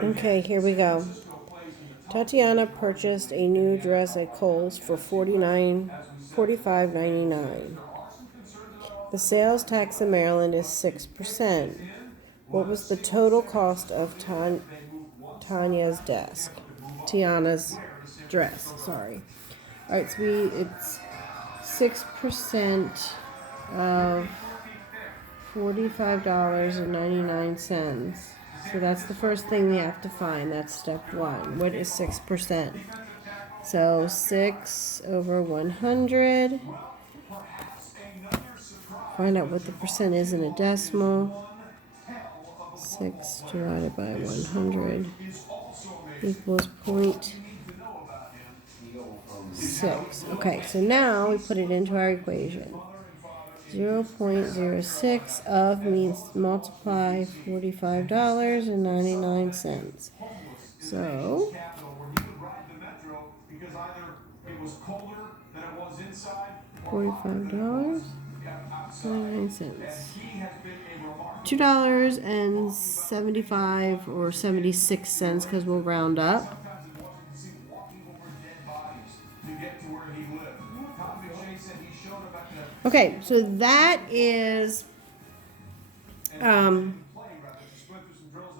Okay, here we go. Tatiana purchased a new dress at Kohl's for $45.99. The sales tax in Maryland is 6%. What was the total cost of Tiana's dress? Sorry. All right, so it's 6% of $45.99. So that's the first thing we have to find. That's step one. What is 6%? So 6 over 100. Find out what the percent is in a decimal. 6 divided by 100 equals 0.6. Okay, so now we put it into our equation. 0.06 of means multiply $45.99. So $45.99. $2.75 or 76 cents because we'll round up. Okay, so that is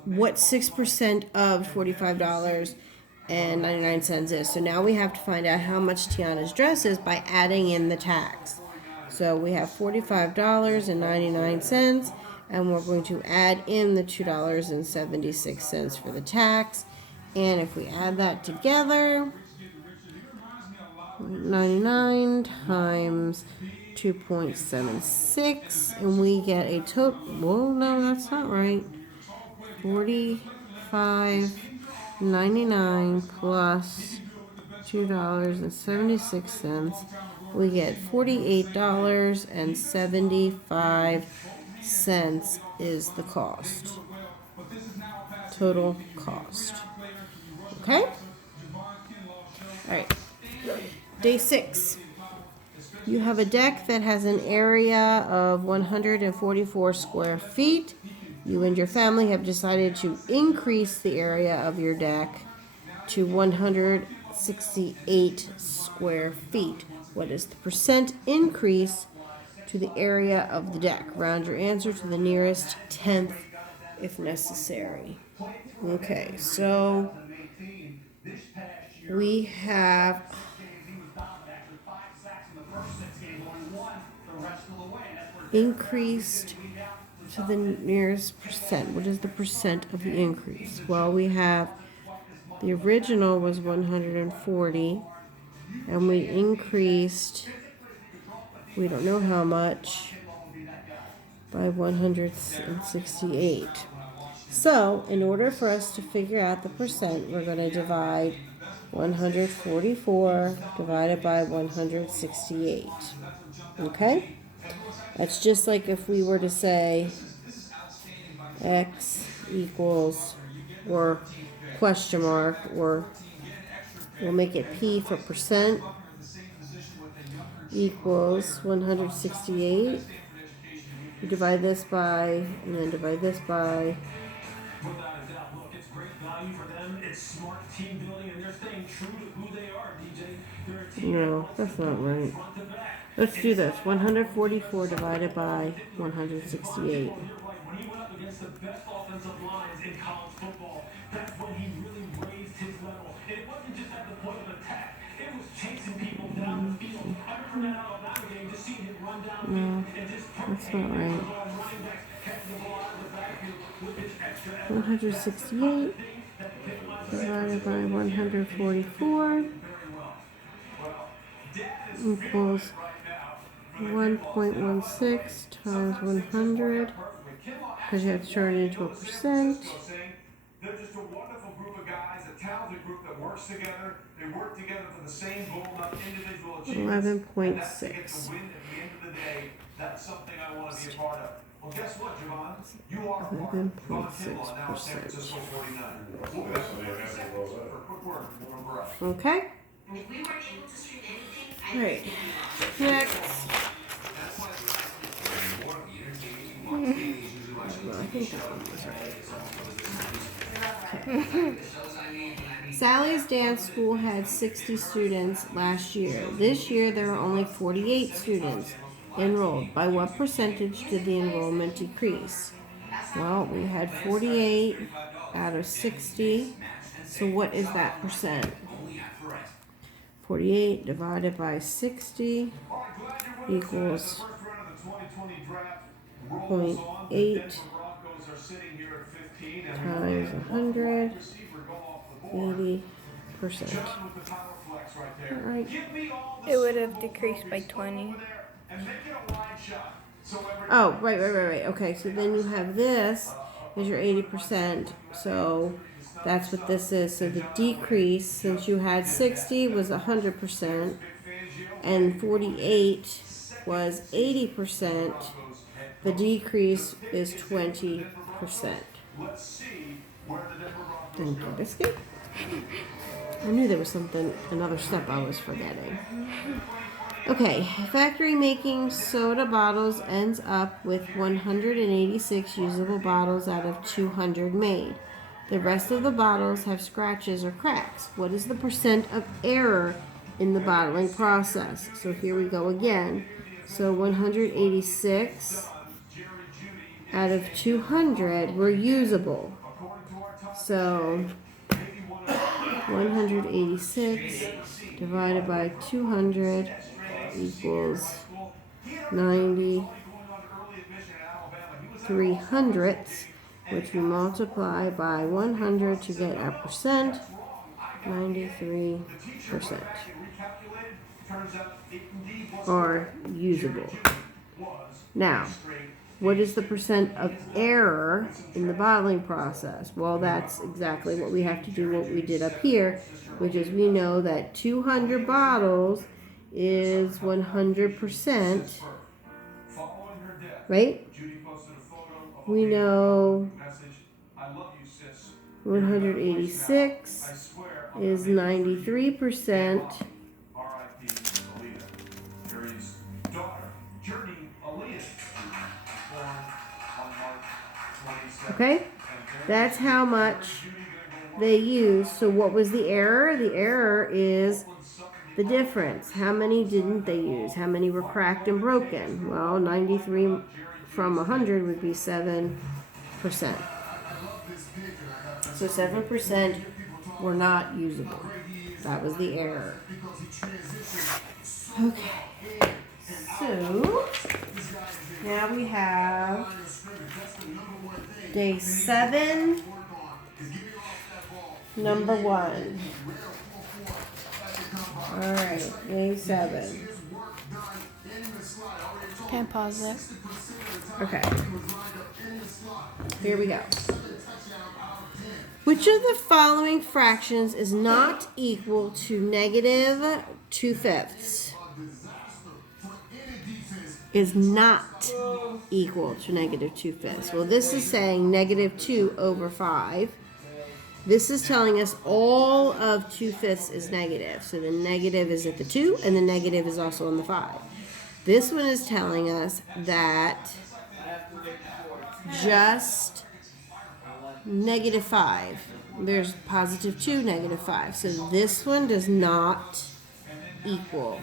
what 6% of $45.99 is. So now we have to find out how much Tiana's dress is by adding in the tax. So we have $45.99, and we're going to add in the $2.76 for the tax. And if we add that together, 99 times 2.76, and we get a total. Well, no, that's not right. 45.99 plus $2.76. We get $48.75 is the cost. Total cost. Okay? All right. Day 6. You have a deck that has an area of 144 square feet. You and your family have decided to increase the area of your deck to 168 square feet. What is the percent increase to the area of the deck? Round your answer to the nearest tenth if necessary. Okay, so we have increased to the nearest percent. What is the percent of the increase? Well, we have the original was 140, and we increased, we don't know how much, by 168. So, in order for us to figure out the percent, we're going to divide 144 divided by 168. Okay? That's just like if we were to say X equals, or question mark, or we'll make it P for percent, equals 168. You divide this by, and then divide this by. No, that's not right. Let's do this. 144 divided by 168. No, that's not right. 168 divided by 144 equals 1.16 times 100, because you have to turn it into a percent. They're just a wonderful group of guys, a talented group that works together. They work together for the same goal, not individual achievements. 11.6. That's something I want to be a part of. Well, guess what, Javon? You are 11.6%. Okay. All right. Next. I think that one was right. Okay. Sally's dance school had 60 students last year. This year there are only 48 students enrolled. By what percentage did the enrollment decrease? Well, we had 48 out of 60. So what is that percent? 48 divided by 60 equals 0.8 times 100, 80%. All right. It would have decreased by 20. Oh, right. Okay, so then you have this is your 80%. So that's what this is. So the decrease, since you had 60, was 100%, and 48 was 80%. The decrease is 20%. Thank you, Biscuit. I knew there was another step I was forgetting. Okay, factory making soda bottles ends up with 186 usable bottles out of 200 made. The rest of the bottles have scratches or cracks. What is the percent of error in the bottling process? So here we go again. So 186 out of 200 were usable. So 186 divided by 200 equals 93 hundredths, which we multiply by 100 to get our percent, 93% are usable. Now, what is the percent of error in the bottling process? Well, that's exactly what we have to do, what we did up here, which is we know that 200 bottles is 100%, right? We know 186 is 93%. Okay, that's how much they use. So what was the error? The error is the difference. How many didn't they use? How many were cracked and broken? Well, 93 from 100 would be 7%. So 7% were not usable. That was the error. Okay. So now we have day 7, number 1. All right, day 7. Can I pause it? Okay. Here we go. Which of the following fractions is not equal to negative 2/5? Is not equal to negative 2/5. Well, this is saying negative 2 over 5. This is telling us all of 2/5 is negative. So the negative is at the 2 and the negative is also on the 5. This one is telling us that just negative 5. There's positive 2, negative 5. So this one does not equal.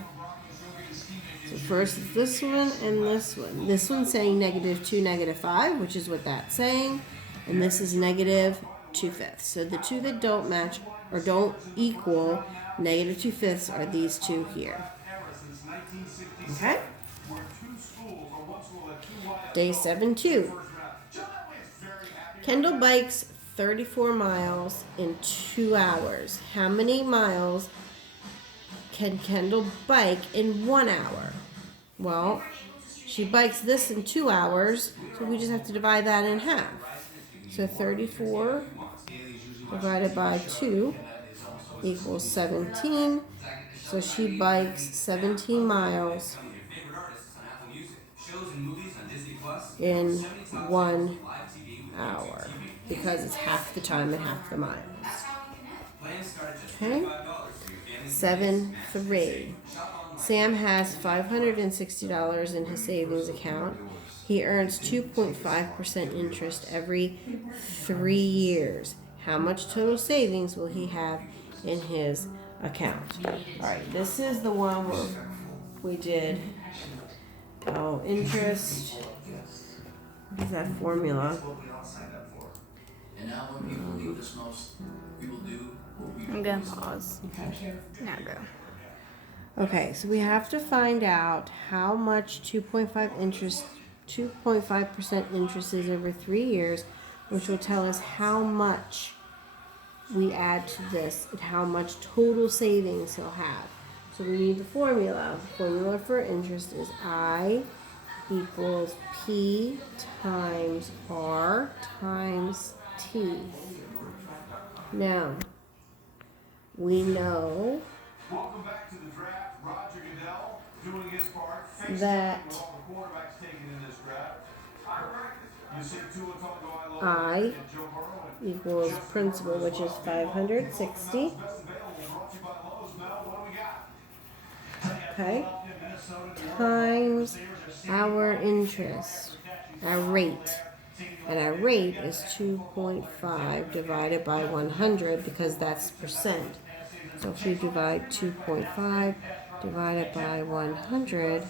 So first it's this one and this one. This one's saying negative 2, negative 5, which is what that's saying. And this is negative 2/5. So the two that don't match or don't equal negative 2/5 are these two here. Okay? Day 7-2. Kendall bikes 34 miles in 2 hours. How many miles can Kendall bike in 1 hour? Well, she bikes this in 2 hours, so we just have to divide that in half. So 34 divided by 2 equals 17. So she bikes 17 miles in 1 hour because it's half the time and half the miles. Okay? 7-3. Sam has $560 in his savings account. He earns 2.5% interest every 3 years. how much total savings will he have in his account. All right, this is the one where we did interest. What is that formula? I'm gonna pause. Okay. Now go. Okay, so we have to find out how much 2.5% interest is over 3 years, which will tell us how much we add to this and how much total savings he'll have. So we need the formula. The formula for interest is I equals P times R times T. Now, we know Welcome back to the draft. Roger Goodell doing his part. that All the quarterbacks taken in this draft. You see Tua Tagovailoa I and Joe Burrow and equals principal, which is 560. best available brought to you by Lowe's. Mel, what do we got? Okay, times our interest, our rate. And our rate is 2.5 divided by 100 because that's percent. So if we divide 2.5 divided by 100,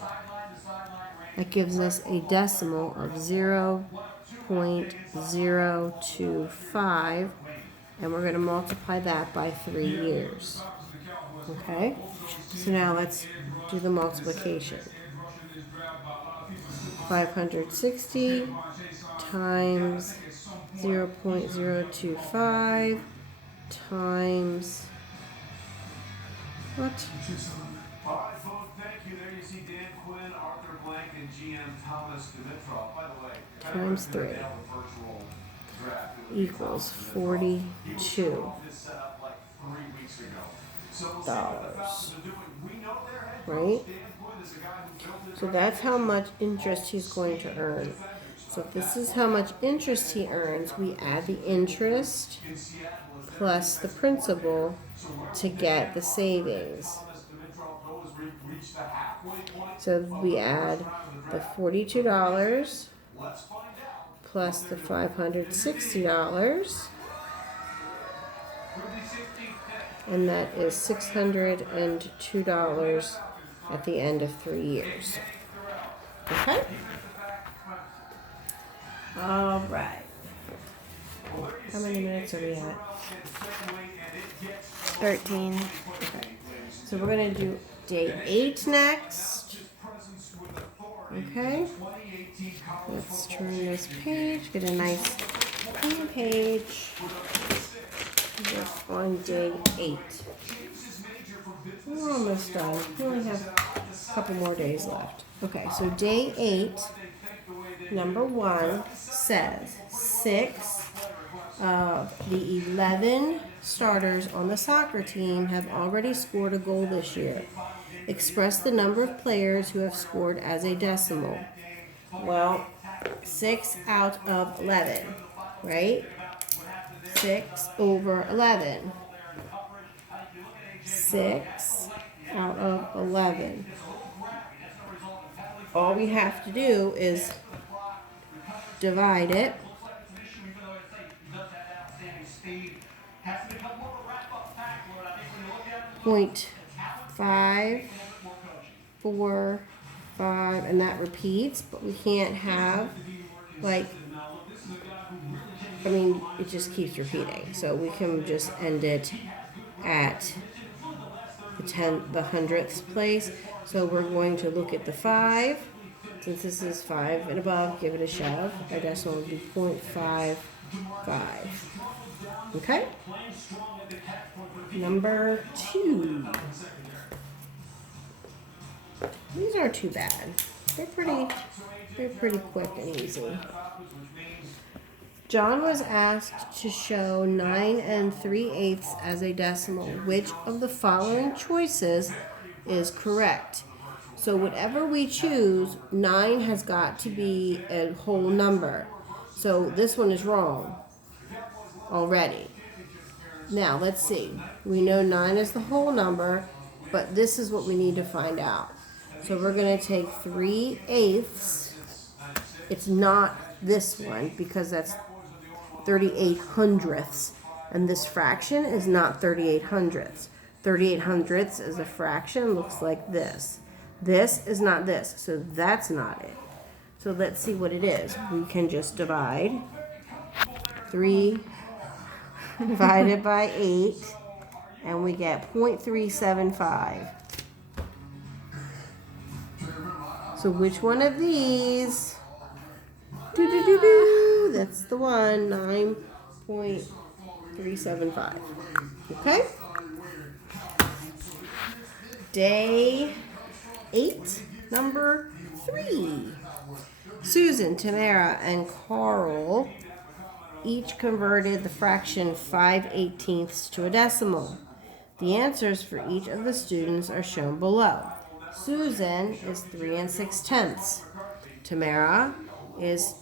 that gives us a decimal of 0.025, and we're going to multiply that by 3 years. Okay, so now let's do the multiplication. 560 times 0.025 times what? All right, folks, thank you. There you see Dan Quinn, Arthur Blank, and GM Thomas Dimitrov. By the way, Times 3 virtual draft equals $42. this set up like 3 weeks ago. So we'll see what the Dollars. Falcons are doing. We know their head Right? coach, Dan Quinn, is the guy who built it. So that's how much interest he's going to earn. So if this is how much interest he earns, we add the interest plus the principal to get the savings. So we add the $42 plus the $560, and that is $602 at the end of 3 years. Okay? All right. How many minutes are we at? 13. Okay. So we're going to do day 8 next. Okay. Let's turn this page. Get a nice clean page. Just on day 8. We're almost done. We only have a couple more days left. Okay, so day 8, number 1 says 6 of the 11 starters on the soccer team have already scored a goal this year. Express the number of players who have scored as a decimal. Well, 6 out of 11, right? 6 over 11. 6 out of 11. All we have to do is divide it. 0.545, and that repeats, but we can't have it just keeps repeating. So we can just end it at the 100th place. So we're going to look at the 5. Since this is 5 and above, give it a shove. Our decimal would be 0.55. Okay? Number 2. These aren't too bad. They're pretty quick and easy. John was asked to show 9 3/8 as a decimal. Which of the following choices is correct? So whatever we choose, 9 has got to be a whole number. So this one is wrong already. Now let's see. We know 9 is the whole number, but this is what we need to find out. So we're going to take 3/8. It's not this one because that's 38 hundredths. And this fraction is not 38 hundredths. 38 hundredths is a fraction, looks like this. This is not this, so that's not it. So let's see what it is. We can just divide 3 divided by 8, and we get 0.375. So which one of these? That's the one, 9.375. Okay? Day 8, number 3. Susan, Tamara, and Carl each converted the fraction 5/18 to a decimal. The answers for each of the students are shown below. Susan is 3 6/10. Tamara is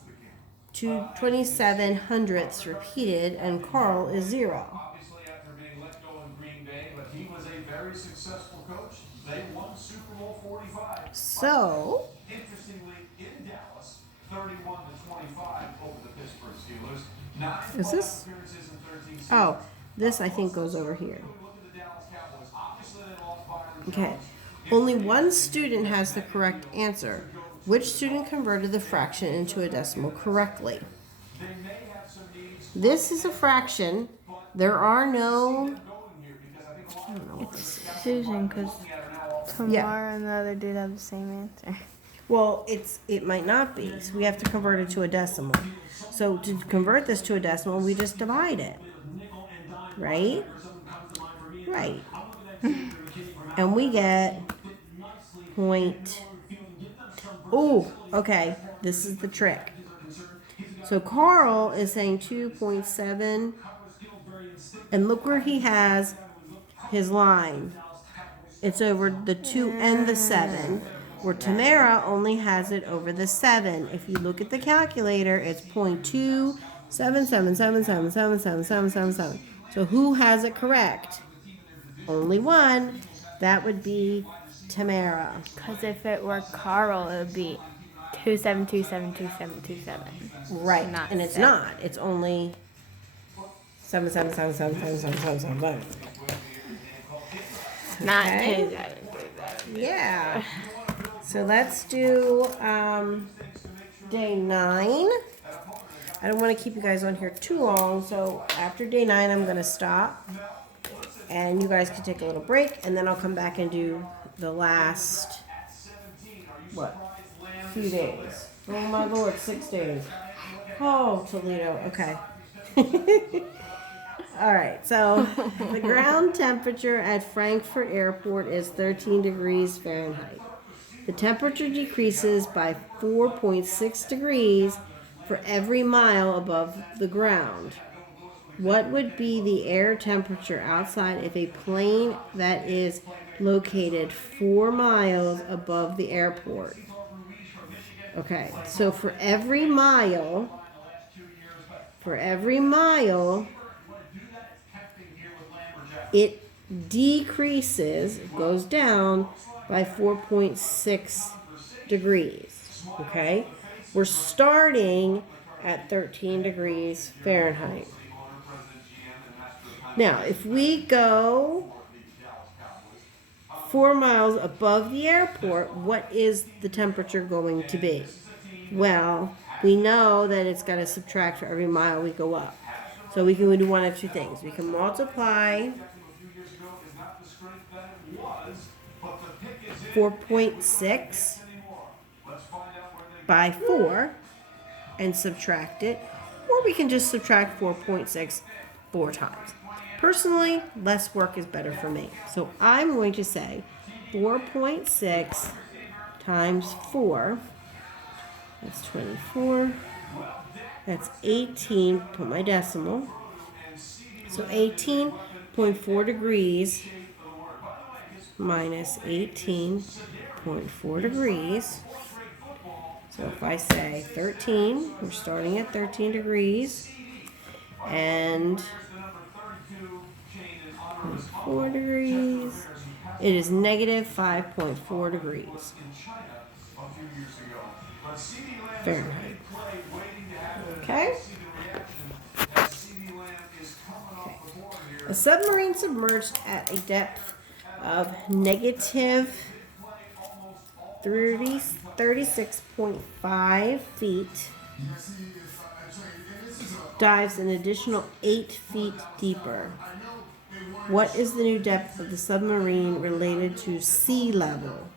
2/27 hundredths repeated, and Carl is 0. Obviously, after being let go in Green Bay, but he was a very successful coach. They won Super Bowl 45. So, Interestingly, in Dallas, 31-25 over the Pittsburgh Steelers. 9 is this? appearances in 13 seasons. Oh, this I think goes over here. Look at the Dallas Cowboys. Obviously, they lost Byron Okay. Jones. Only one student has the correct answer. Which student converted the fraction into a decimal correctly? They may have some needs This is a fraction. There are no. going here because I think a lot of I don't know what this is. Susan, because Tamara Yeah. and the other dude have the same answer. Well, it might not be. So we have to convert it to a decimal. So to convert this to a decimal, we just divide it. Right? Right. And we get point. Oh, okay. This is the trick. So Carl is saying 2.7. And look where he has his line. It's over the 2 and the 7. Where Tamara only has it over the 7. If you look at the calculator, it's 0.27777777777. So who has it correct? Only one. That would be Tamara. Because if it were Carl, it would be 272727727. Right. Not And it's 7. not. It's only 777777777. Not Okay. 27277. Yeah. So let's do day 9. I don't want to keep you guys on here too long, so after day 9 I'm going to stop. And you guys can take a little break, and then I'll come back and do the last, few days. Oh my Lord, 6 days. Oh, Toledo. Okay. All right, so the ground temperature at Frankfurt Airport is 13 degrees Fahrenheit. The temperature decreases by 4.6 degrees for every mile above the ground. What would be the air temperature outside if a plane that is located 4 miles above the airport? Okay, so for every mile, it decreases, it goes down by 4.6 degrees. Okay, we're starting at 13 degrees Fahrenheit. Now, if we go 4 miles above the airport, what is the temperature going to be? Well, we know that it's going to subtract for every mile we go up. So we can do one of two things. We can multiply 4.6 by 4 and subtract it, or we can just subtract 4.6 4 times. Personally, less work is better for me. So I'm going to say 4.6 times 4, that's 24, that's 18, put my decimal, so 18.4 degrees minus 18.4 degrees. So if I say 13, we're starting at 13 degrees, and 4 degrees, it is negative 5.4 degrees Fahrenheit. Okay? Okay. A submarine submerged at a depth of negative 36.5 feet dives an additional 8 feet deeper. What is the new depth of the submarine related to sea level?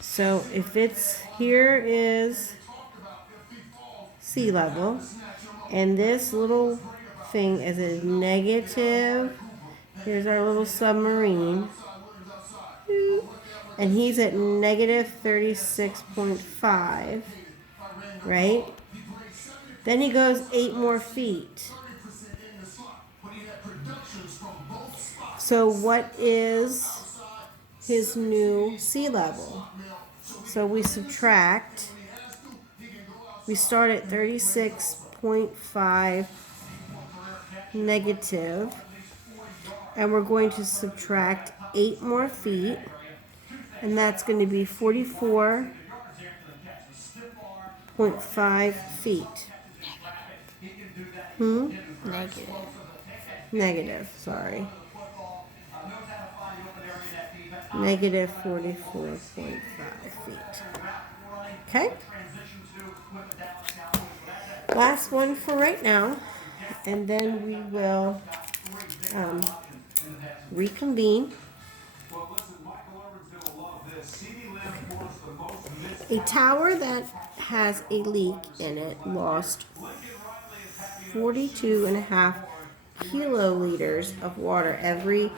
So if it's, here is sea level, and this little thing is a negative, here's our little submarine, and he's at negative 36.5, right? Then he goes 8 more feet. So what is his new sea level? So we subtract, we start at 36.5 negative, and we're going to subtract 8 more feet, and that's going to be 44.5 feet. Negative. Negative, sorry. Negative 44.5 feet. Okay? Last one for right now, and then we will reconvene. A tower that has a leak in it lost 42.5 kiloliters of water every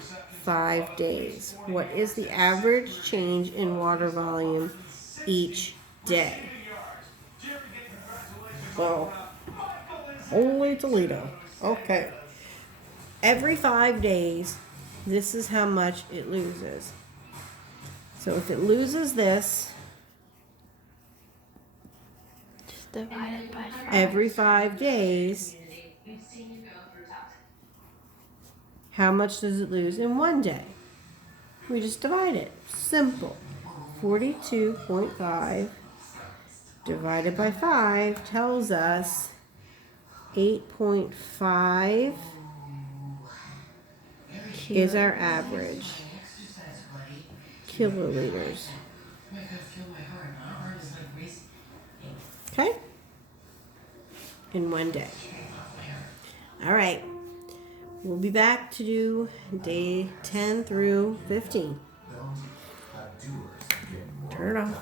5 days. What is the average change in water volume each day? Well, holy Toledo. Okay. Every 5 days, this is how much it loses. So if it loses this Just divide it by 5. every 5 days, how much does it lose in 1 day? We just divide it. Simple. 42.5 divided by 5 tells us 8.5 is our average kiloliters. Okay? In 1 day. All right. We'll be back to do day 10 through 15. Turn it off.